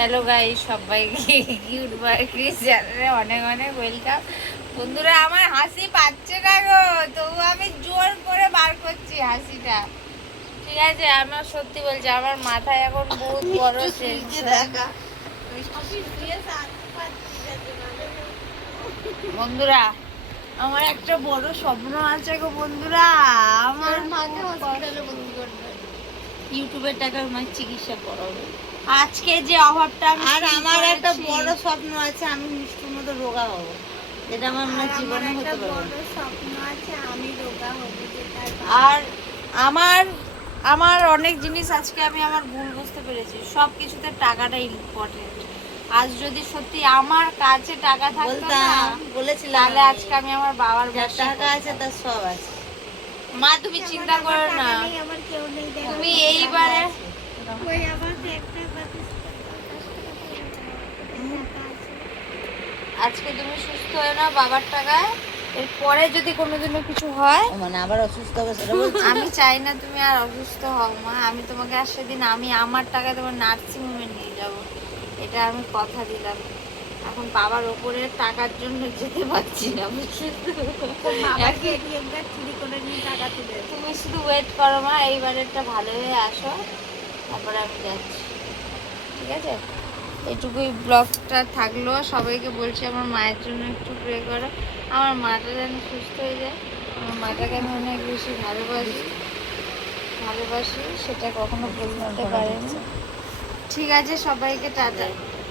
Hello guys, সবাইকে cute বার্কিস চ্যানেলে অনেক অনেক ওয়েলকাম। বন্ধুরা, আমার হাসি পাচ্ছে না গো, তবু আমি জোর করে বার করছি হাসিটা। ঠিক আছে, আমার সত্যি বলছি, আমার মাথায় এখন বহুত বড় টেনশন। বন্ধুরা, আমার একটা বড় স্বপ্ন আছে গো বন্ধুরা। আমার মাকে হসপিটালে ভর্তি করবে, ইউটিউবের টাকা আমার চিকিৎসা করাবে। আজকে যে অভাবটা আর আমার একটা বড় স্বপ্ন আছে, আমি মিষ্টির মতো রোগা হব, যেটা আমার মনে জীবনে হতে পারবে না। স্বপ্ন আছে আমি রোগা হব, আর আমার আমার অনেক জিনিস আজকে আমি আমার ভুল বুঝতে পেরেছি। সব কিছুতে টাকাটা ইম্পর্টেন্ট। আজ যদি সত্যি আমার কাছে টাকা থাকতো না, বলেছিলাম তাহলে আজকে আমি আমার বাবার যার ব্যবসা টাকা আছে তার সব আছে। মা, তুমি চিন্তা করো না, আমার কেউ নেই, তুমি এইবারে ওই আমাকে একটা আজকে তুমি সুস্থ হয়ে নাও বাবার টাকায়। এরপরে যদি কোনোদিনও কিছু হয়, মানে আবার অসুস্থ হবে সেটা বলছি। আমি চাই না তুমি আর অসুস্থ হও মা। আমি তোমাকে আর সেদিন আমি আমার টাকায় তোমার নার্সিং হোমে নিয়ে যাব, এটা আমি কথা দিলাম। এখন বাবার ওপরে টাকার জন্য যেতে পারছি না, বুঝলি তো? চুরি করে নিয়ে টাকা তুলে তুমি শুধু ওয়েট করো মা, এইবারেরটা ভালো হয়ে আসো, তারপরে আমি যাচ্ছি। ঠিক আছে, এইটুকুই ব্লগটা থাকলো। সবাইকে বলছি আমার মায়ের জন্য একটু প্রে করো, আমার মাটা যেন সুস্থ হয়ে যায়। আমার মাটাকে আমি অনেক বেশি ভালোবাসি, সেটা কখনো বলতে পারেনি। ঠিক আছে, সবাইকে টাটা।